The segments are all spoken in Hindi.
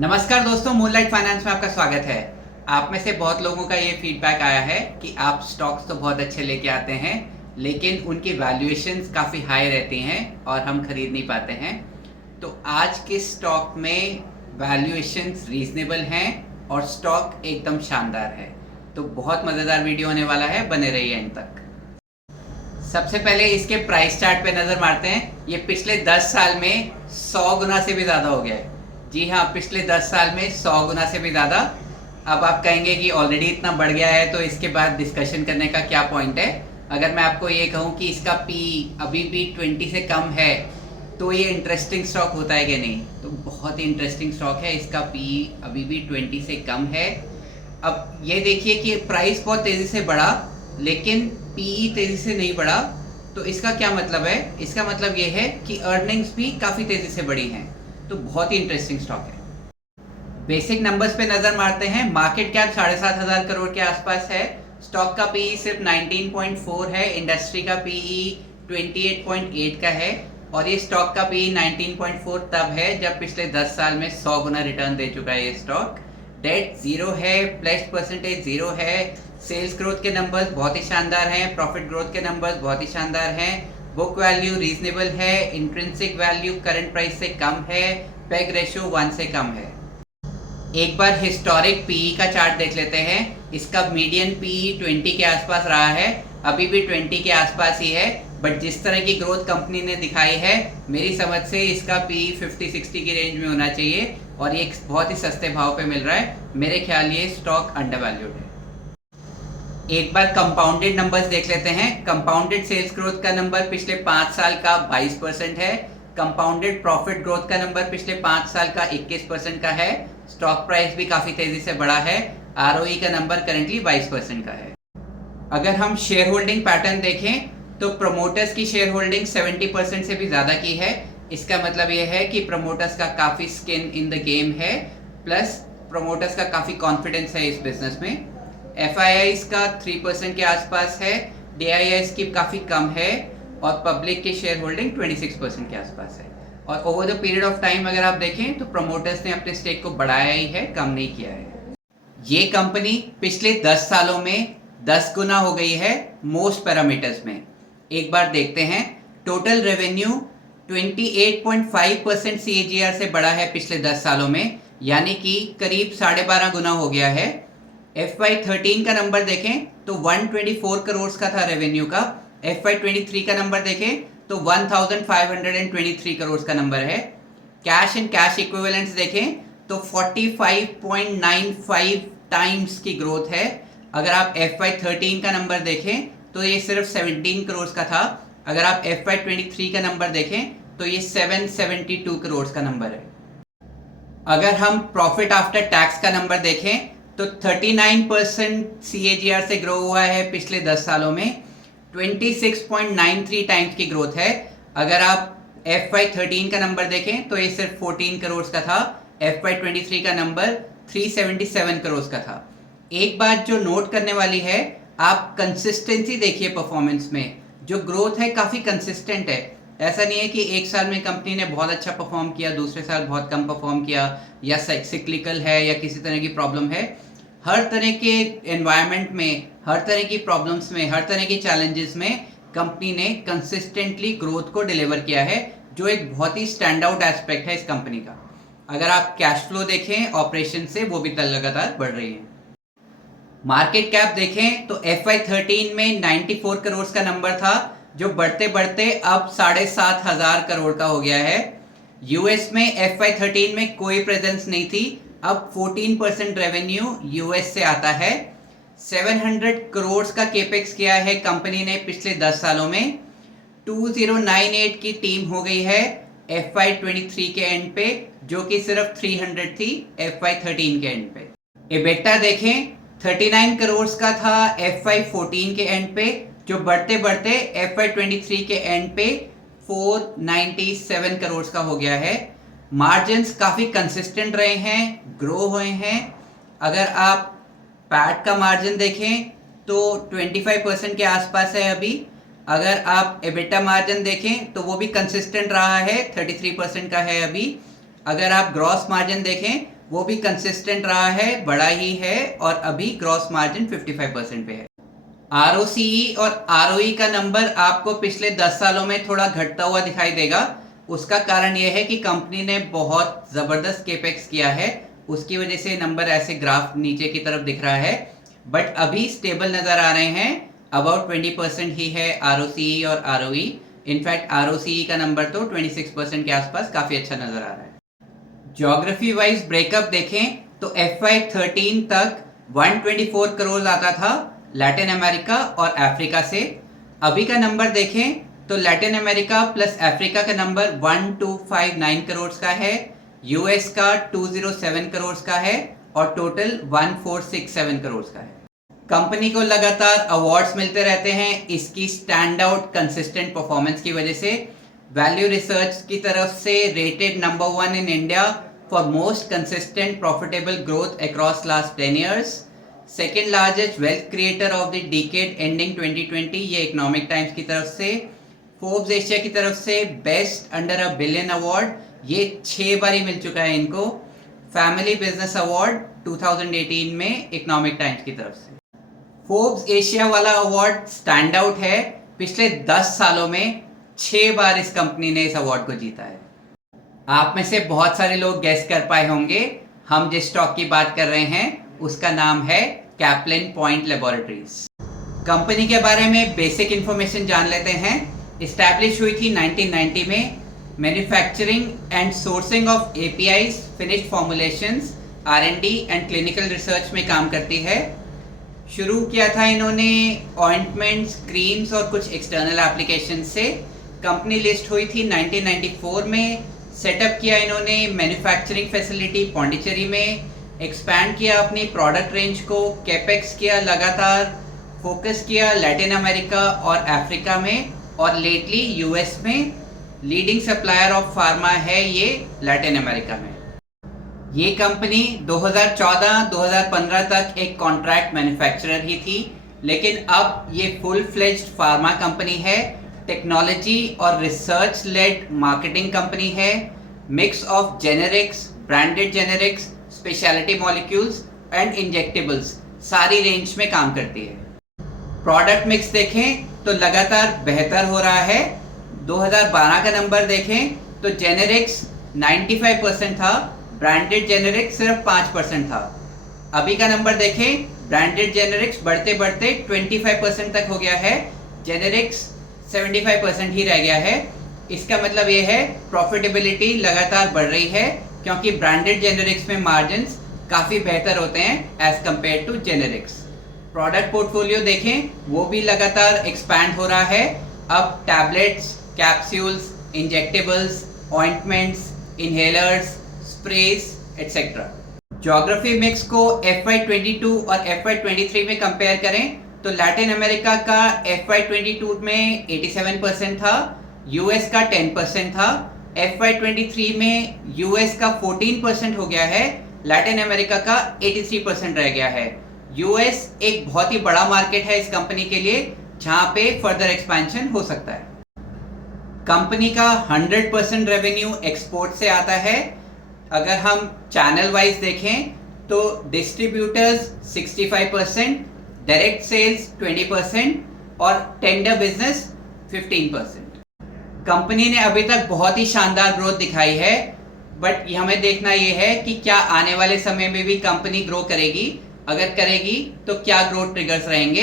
नमस्कार दोस्तों, मूनलाइट फाइनेंस में आपका स्वागत है। आप में से बहुत लोगों का ये फीडबैक आया है कि आप स्टॉक्स तो बहुत अच्छे लेके आते हैं, लेकिन उनकी वैल्यूएशंस काफ़ी हाई रहती हैं और हम खरीद नहीं पाते हैं। तो आज के स्टॉक में वैल्यूएशंस रीजनेबल हैं और स्टॉक एकदम शानदार है। तो बहुत मज़ेदार वीडियो होने वाला है, बने रहिए एंड तक। सबसे पहले इसके प्राइस चार्ट पे नज़र मारते हैं। ये पिछले 10 साल में 100 गुना से भी ज़्यादा हो गया है। जी हाँ, पिछले 10 साल में 100 गुना से भी ज़्यादा। अब आप कहेंगे कि ऑलरेडी इतना बढ़ गया है तो इसके बाद डिस्कशन करने का क्या पॉइंट है। अगर मैं आपको ये कहूँ कि इसका पी अभी भी 20 से कम है तो ये इंटरेस्टिंग स्टॉक होता है कि नहीं? तो बहुत ही इंटरेस्टिंग स्टॉक है। इसका पी अभी भी 20 से कम है। अब ये देखिए कि प्राइस बहुत तेज़ी से बढ़ा लेकिन पीई तेज़ी से नहीं बढ़ा। तो इसका क्या मतलब है? इसका मतलब ये है कि अर्निंग्स भी काफ़ी तेज़ी से बढ़ी हैं। तो बहुत ही इंटरेस्टिंग स्टॉक है। बेसिक नंबर्स पे नज़र मारते हैं। मार्केट कैप 7,500 करोड़ के आसपास है। स्टॉक का पीई सिर्फ 19.4 है। इंडस्ट्री का पीई 28.8 का है और ये स्टॉक का पीई 19.4 तब है जब पिछले 10 साल में 100 गुना रिटर्न दे चुका है ये स्टॉक। डेट जीरो है, प्लेस्ड परसेंटेज जीरो है। सेल्स ग्रोथ के नंबर्स बहुत ही शानदार हैं। प्रॉफिट ग्रोथ के नंबर्स बहुत ही शानदार हैं। बुक वैल्यू रीजनेबल है। इंट्रिंसिक वैल्यू करंट प्राइस से कम है। पेग रेशियो 1 से कम है। एक बार हिस्टोरिक पीई का चार्ट देख लेते हैं। इसका मीडियन पीई 20 के आसपास रहा है, अभी भी 20 के आसपास ही है। बट जिस तरह की ग्रोथ कंपनी ने दिखाई है, मेरी समझ से इसका पीई 50-60 की रेंज में होना चाहिए और ये बहुत ही सस्ते भाव पे मिल रहा है। मेरे ख्याल ये स्टॉक अंडर वैल्यूड है। एक बार कंपाउंडेड नंबर्स देख लेते हैं। कंपाउंडेड सेल्स ग्रोथ का नंबर पिछले 5 साल का 22% है। कंपाउंडेड प्रॉफिट ग्रोथ का नंबर पिछले 5 साल का 21% का है। स्टॉक प्राइस भी काफ़ी तेज़ी से बढ़ा है। आरओई का नंबर करेंटली 22% का है। अगर हम शेयर होल्डिंग पैटर्न देखें तो प्रमोटर्स की शेयर होल्डिंग 70% से भी ज़्यादा की है। इसका मतलब ये है कि प्रमोटर्स का काफ़ी स्किन इन द गेम है, प्लस प्रमोटर्स का काफ़ी कॉन्फिडेंस है इस बिजनेस में। FIIs का 3% के आसपास है। DIIs की काफ़ी कम है और पब्लिक की शेयर होल्डिंग 26% के आसपास है। और over the period of time अगर आप देखें तो प्रमोटर्स ने अपने स्टेक को बढ़ाया ही है, कम नहीं किया है। ये कंपनी पिछले 10 सालों में 10 गुना हो गई है मोस्ट पैरामीटर्स में। एक बार देखते हैं। टोटल रेवेन्यू 28.5% CAGR से बढ़ा है पिछले 10 सालों में, यानी कि करीब 12.5 गुना हो गया है। FY13 का नंबर देखें तो 124 करोड़ का था रेवेन्यू का। FY23 का नंबर देखें तो 1523 करोड़ का नंबर है। कैश एंड कैश इक्विवेलेंट्स देखें तो 45.95 टाइम्स की ग्रोथ है। अगर आप FY13 का नंबर देखें तो ये सिर्फ 17 करोड़ का था। अगर आप FY23 का नंबर देखें तो ये 772 करोड़ का नंबर है। अगर हम प्रॉफिट आफ्टर टैक्स का नंबर देखें तो 39% CAGR से ग्रो हुआ है पिछले 10 सालों में। 26.93 टाइम्स की ग्रोथ है। अगर आप FY13 का नंबर देखें तो ये सिर्फ 14 करोड़ का था। FY23 का नंबर 377 करोड़ का था। एक बात जो नोट करने वाली है, आप कंसिस्टेंसी देखिए परफॉर्मेंस में। जो ग्रोथ है काफ़ी कंसिस्टेंट है। ऐसा नहीं है कि एक साल में कंपनी ने बहुत अच्छा परफॉर्म किया, दूसरे साल बहुत कम परफॉर्म किया, या सिक्लिकल है या किसी तरह की प्रॉब्लम है। हर तरह के एनवायरनमेंट में, हर तरह की प्रॉब्लम्स में, हर तरह की चैलेंजेस में कंपनी ने कंसिस्टेंटली ग्रोथ को डिलीवर किया है, जो एक बहुत ही स्टैंड आउट एस्पेक्ट है इस कंपनी का। अगर आप कैश फ्लो देखें ऑपरेशन से, वो भी लगातार बढ़ रही है। मार्केट कैप देखें तो FY13 में 94 करोड़ का नंबर था, जो बढ़ते बढ़ते अब 7,500 करोड़ का हो गया है। यूएस में FY13 में कोई प्रेजेंस नहीं थी, अब 14% रेवेन्यू यूएस से आता है। 700 करोड़ का केपेक्स किया है कंपनी ने पिछले 10 सालों में। 2098 की टीम हो गई है FY23 के एंड पे, जो कि सिर्फ 300 थी FY13 के एंड पे। एबिटा देखें 39 करोड़ का था FY14 के एंड पे, जो बढ़ते बढ़ते FY23 के एंड पे 497 करोड़ का हो गया है। मार्जिन्स काफ़ी कंसिस्टेंट रहे हैं, ग्रो हुए हैं। अगर आप पैट का मार्जिन देखें तो 25% के आसपास है अभी। अगर आप एबिटा मार्जिन देखें तो वो भी कंसिस्टेंट रहा है, 33% का है अभी। अगर आप ग्रॉस मार्जिन देखें वो भी कंसिस्टेंट रहा है, बड़ा ही है और अभी ग्रॉस मार्जिन 55% पे है। आरओसीई और आरओई का नंबर आपको पिछले 10 सालों में थोड़ा घटता हुआ दिखाई देगा। उसका कारण यह है कि कंपनी ने बहुत ज़बरदस्त केपेक्स किया है, उसकी वजह से नंबर ऐसे ग्राफ नीचे की तरफ दिख रहा है, बट अभी स्टेबल नज़र आ रहे हैं। अबाउट 20% ही है आरओसीई और आरओई। इनफैक्ट आरओसीई का नंबर तो 26% के आसपास काफ़ी अच्छा नज़र आ रहा है। ज्योग्राफी वाइज ब्रेकअप देखें तो FY13 तक 124 करोड़ आता था लैटिन अमेरिका और अफ्रीका से। अभी का नंबर देखें तो लैटिन अमेरिका प्लस अफ्रीका का नंबर 1259 करोड़ का है, यूएस का 207 करोड़ का है और टोटल 1467 करोड़ का है। कंपनी को लगातार अवार्ड्स मिलते रहते हैं इसकी स्टैंड आउट कंसिस्टेंट परफॉर्मेंस की वजह से। वैल्यू रिसर्च की तरफ से rated number 1 in India for most consistent profitable growth across last 10 years। Second largest wealth creator of the decade ending 2020, ये इकोनॉमिक टाइम्स की तरफ से। फोर्ब्स एशिया की तरफ से best under a billion award, ये 6 बारी मिल चुका है इनको। फैमिली बिजनेस अवार्ड 2018 में इकोनॉमिक टाइम्स की तरफ से। फोर्ब्स एशिया वाला अवार्ड स्टैंड आउट है, पिछले 10 सालों में 6 बार इस कंपनी ने इस अवार्ड को जीता है। आप में से बहुत सारे लोग गेस कर पाए होंगे हम जिस स्टॉक की बात कर रहे हैं उसका नाम है कैप्लिन पॉइंट लेबोरेटरीज। कंपनी के बारे में बेसिक इंफॉर्मेशन जान लेते हैं। इस्टेब्लिश हुई थी 1990 में। Manufacturing and sourcing of APIs, finished formulations, R&D and clinical research में काम करती है। शुरू किया था इन्होंने ऑइंटमेंट्स, क्रीम्स और कुछ एक्सटर्नल एप्लीकेशन से। कंपनी लिस्ट हुई थी 1994 में। सेटअप किया इन्होंने मैन्युफैक्चरिंग फैसिलिटी पौंडीचेरी में। एक्सपैंड किया अपनी प्रोडक्ट रेंज को, कैपेक्स किया लगातार, फोकस किया लैटिन अमेरिका और अफ्रीका में और लेटली यूएस में। लीडिंग सप्लायर ऑफ फार्मा है ये लैटिन अमेरिका में। ये कंपनी 2014-2015 तक एक कॉन्ट्रैक्ट मैन्युफैक्चरर ही थी, लेकिन अब ये फुल फ्लेज्ड फार्मा कंपनी है। टेक्नोलॉजी और रिसर्च लेड मार्केटिंग कंपनी है। Mix of generics, branded generics, speciality molecules and injectables सारी रेंज में काम करती है। प्रोडक्ट मिक्स देखें तो लगातार बेहतर हो रहा है। 2012 का नंबर देखें तो जेनेरिक्स 95% था, ब्रांडेड जेनेरिक्स सिर्फ 5% था। अभी का नंबर देखें, ब्रांडेड जेनेरिक्स बढ़ते बढ़ते 25% तक हो गया है, जेनेरिक्स 75% ही रह गया है। इसका मतलब ये है प्रॉफिटेबिलिटी लगातार बढ़ रही है क्योंकि ब्रांडेड जेनेरिक्स में मार्जिन्स काफ़ी बेहतर होते हैं as compare to generics. Product portfolio देखें, वो भी लगातार एक्सपैंड हो रहा है। अब tablets, capsules, injectables, ointments, inhalers, sprays etcetera. Geography mix को FY22 और FY23 में कंपेयर करें तो लैटिन अमेरिका का FY22 में 87% था, यूएस का 10% था। FY23 में यूएस का 14% हो गया है, लैटिन अमेरिका का 83% रह गया है। यूएस एक बहुत ही बड़ा मार्केट है इस कंपनी के लिए जहां पे फर्दर एक्सपेंशन हो सकता है। कंपनी का 100% रेवेन्यू एक्सपोर्ट से आता है। अगर हम चैनल वाइज देखें तो डिस्ट्रीब्यूटर्स 65%, डायरेक्ट सेल्स 20% और टेंडर बिजनेस 15%। कंपनी ने अभी तक बहुत ही शानदार ग्रोथ दिखाई है, बट हमें देखना ये है कि क्या आने वाले समय में भी कंपनी ग्रो करेगी। अगर करेगी तो क्या ग्रोथ ट्रिगर्स रहेंगे।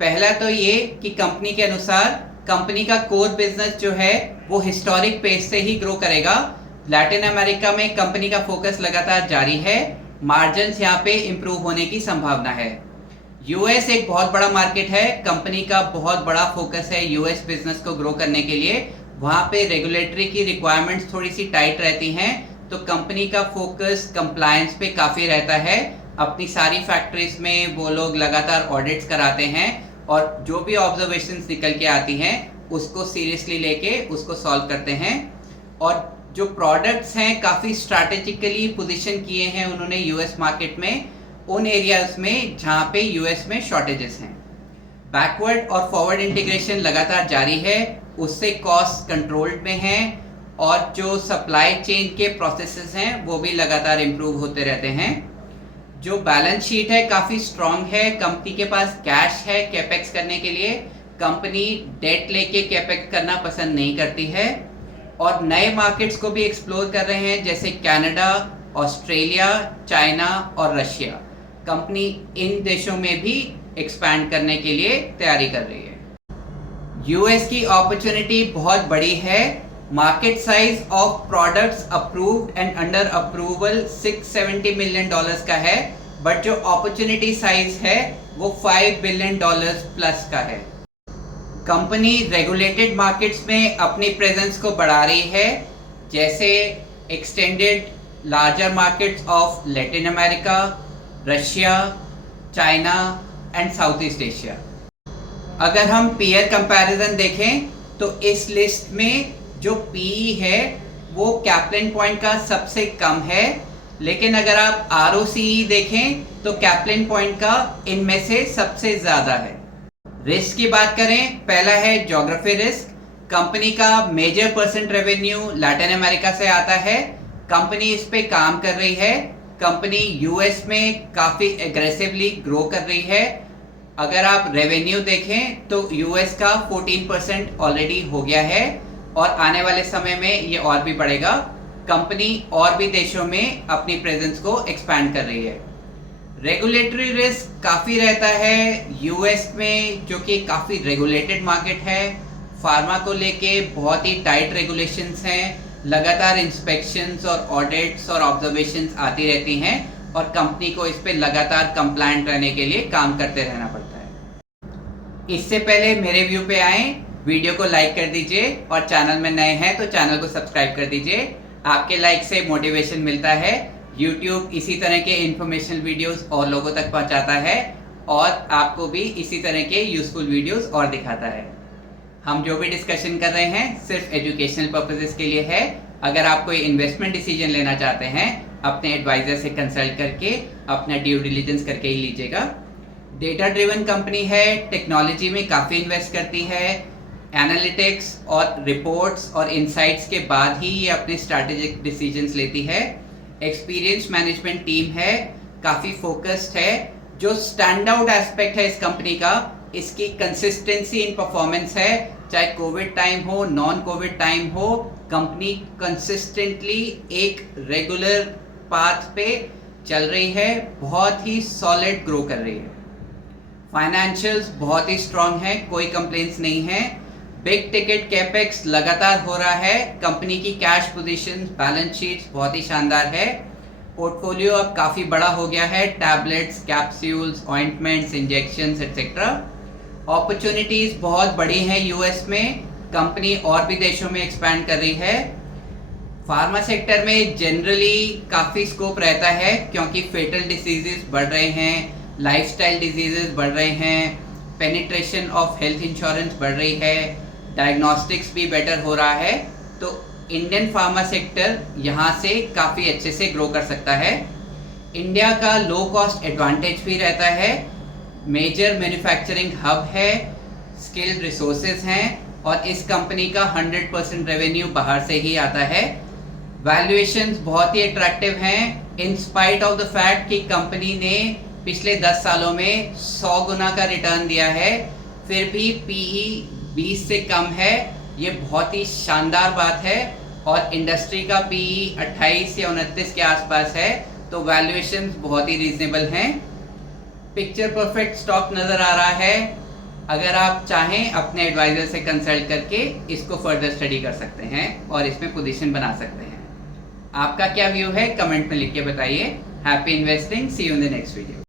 पहला तो ये कि कंपनी के अनुसार कंपनी का कोर बिजनेस जो है वो हिस्टोरिक पेस से ही ग्रो करेगा। लैटिन अमेरिका में कंपनी का फोकस लगातार जारी है, मार्जिन्स यहाँ पे इम्प्रूव होने की संभावना है। यूएस एक बहुत बड़ा मार्केट है, कंपनी का बहुत बड़ा फोकस है यूएस बिजनेस को ग्रो करने के लिए। वहाँ पे रेगुलेटरी की रिक्वायरमेंट्स थोड़ी सी टाइट रहती हैं, तो कंपनी का फोकस कंप्लायंस पे काफ़ी रहता है। अपनी सारी फैक्ट्रीज में वो लोग लगातार ऑडिट्स कराते हैं और जो भी ऑब्जर्वेशंस निकल के आती हैं उसको सीरियसली लेके उसको सॉल्व करते हैं। और जो प्रोडक्ट्स हैं काफ़ी स्ट्रैटेजिकली पोजीशन किए हैं उन्होंने यूएस मार्केट में, उन एरियाज में जहाँ पे यूएस में शॉर्टेजेस हैं। बैकवर्ड और फॉरवर्ड इंटीग्रेशन लगातार जारी है, उससे कॉस्ट कंट्रोल्ड में है। और जो सप्लाई चेन के प्रोसेसेस हैं वो भी लगातार इम्प्रूव होते रहते हैं। जो बैलेंस शीट है काफ़ी स्ट्रांग है, कंपनी के पास कैश है कैपेक्स करने के लिए। कंपनी डेट लेके कैपेक्स करना पसंद नहीं करती है और नए मार्केट्स को भी एक्सप्लोर कर रहे हैं, जैसे कनाडा, ऑस्ट्रेलिया, चाइना और रशिया। कंपनी इन देशों में भी एक्सपैंड करने के लिए तैयारी कर रही है। यूएस की अपॉर्चुनिटी बहुत बड़ी है। Market size of products approved and under approval $670 million का है, बट जो अपॉर्चुनिटी साइज है वो $5 बिलियन प्लस का है। कंपनी रेगुलेटेड मार्केट्स में अपनी प्रेजेंस को बढ़ा रही है, जैसे extended larger markets of Latin America, Russia, China and south east Asia. अगर हम पीयर कंपैरिजन देखें तो इस लिस्ट में जो पीई है वो कैप्लिन पॉइंट का सबसे कम है, लेकिन अगर आप आरओसीई देखें तो कैप्लिन पॉइंट का इनमें से सबसे ज़्यादा है। रिस्क की बात करें, पहला है ज्योग्राफी रिस्क। कंपनी का major percent revenue Latin America से आता है। कंपनी इस पे काम कर रही है। कंपनी यूएस में काफ़ी एग्रेसिवली ग्रो कर रही है। अगर आप रेवेन्यू देखें तो यूएस का 14% ऑलरेडी हो गया है और आने वाले समय में ये और भी बढ़ेगा। कंपनी और भी देशों में अपनी प्रेजेंस को एक्सपैंड कर रही है। रेगुलेटरी रिस्क काफ़ी रहता है यूएस में, जो कि काफ़ी रेगुलेटेड मार्केट है। फार्मा को लेके बहुत ही टाइट रेगुलेशंस हैं, लगातार इंस्पेक्शंस और ऑडिट्स और ऑब्जर्वेशंस आती रहती हैं और कंपनी को इस पे लगातार कंप्लायंट रहने के लिए काम करते रहना पड़ता है। इससे पहले मेरे व्यू पे आए, वीडियो को लाइक कर दीजिए और चैनल में नए हैं तो चैनल को सब्सक्राइब कर दीजिए। आपके लाइक से मोटिवेशन मिलता है। यूट्यूब इसी तरह के इंफॉर्मेशनल वीडियोस और लोगों तक पहुंचाता है और आपको भी इसी तरह के यूजफुल वीडियोस और दिखाता है। हम जो भी डिस्कशन कर रहे हैं सिर्फ एजुकेशनल पर्पसेस के लिए है। अगर आप कोई इन्वेस्टमेंट डिसीजन लेना चाहते हैं, अपने एडवाइजर से कंसल्ट करके अपना ड्यू डिलिजेंस करके ही लीजिएगा। डेटा ड्रिवन कंपनी है, टेक्नोलॉजी में काफ़ी इन्वेस्ट करती है। एनालिटिक्स और रिपोर्ट्स और इनसाइट्स के बाद ही ये अपने स्ट्रैटेजिक डिसीजंस लेती है। एक्सपीरियंस मैनेजमेंट टीम है, काफ़ी फोकस्ड है। जो स्टैंड आउट एस्पेक्ट है इस कंपनी का, इसकी कंसिस्टेंसी इन परफॉर्मेंस है। चाहे कोविड टाइम हो, नॉन कोविड टाइम हो, कंपनी कंसिस्टेंटली एक रेगुलर पाथ पे चल रही है, बहुत ही सॉलिड ग्रो कर रही है। फाइनेंशियल्स बहुत ही स्ट्रांग है, कोई कंप्लेंट्स नहीं है। बिग टिकट कैपेक्स लगातार हो रहा है। कंपनी की कैश पोजीशन, बैलेंस शीट्स बहुत ही शानदार है। पोर्टफोलियो अब काफ़ी बड़ा हो गया है, tablets, capsules, ointments, injections etcetera. Opportunities बहुत बड़ी हैं यूएस में, कंपनी और भी देशों में एक्सपैंड कर रही है। फार्मा सेक्टर में जनरली काफ़ी स्कोप रहता है क्योंकि फेटल डिसीजेस बढ़ रहे हैं, लाइफस्टाइल डिजीजेस बढ़ रहे हैं, पेनिट्रेशन ऑफ हेल्थ इंश्योरेंस बढ़ रही है, डायग्नोस्टिक्स भी बेटर हो रहा है। तो इंडियन फार्मा सेक्टर यहाँ से काफ़ी अच्छे से ग्रो कर सकता है। इंडिया का लो कॉस्ट एडवांटेज भी रहता है, मेजर मैन्युफैक्चरिंग हब है, स्किल्ड रिसोर्सेज हैं और इस कंपनी का 100% रेवेन्यू बाहर से ही आता है। वैल्यूएशंस बहुत ही अट्रैक्टिव हैं, in spite of the fact कि कंपनी ने पिछले 10 सालों में 100 गुना का रिटर्न दिया है, फिर भी पीई 20 से कम है। ये बहुत ही शानदार बात है और इंडस्ट्री का पीई 28 या 29 के आसपास है, तो वैल्यूएशंस बहुत ही रीजनेबल हैं। पिक्चर परफेक्ट स्टॉक नज़र आ रहा है। अगर आप चाहें अपने एडवाइज़र से कंसल्ट करके इसको फर्दर स्टडी कर सकते हैं और इसमें पोजीशन बना सकते हैं। आपका क्या व्यू है कमेंट में लिख के बताइए। Happy investing, see you in the next video.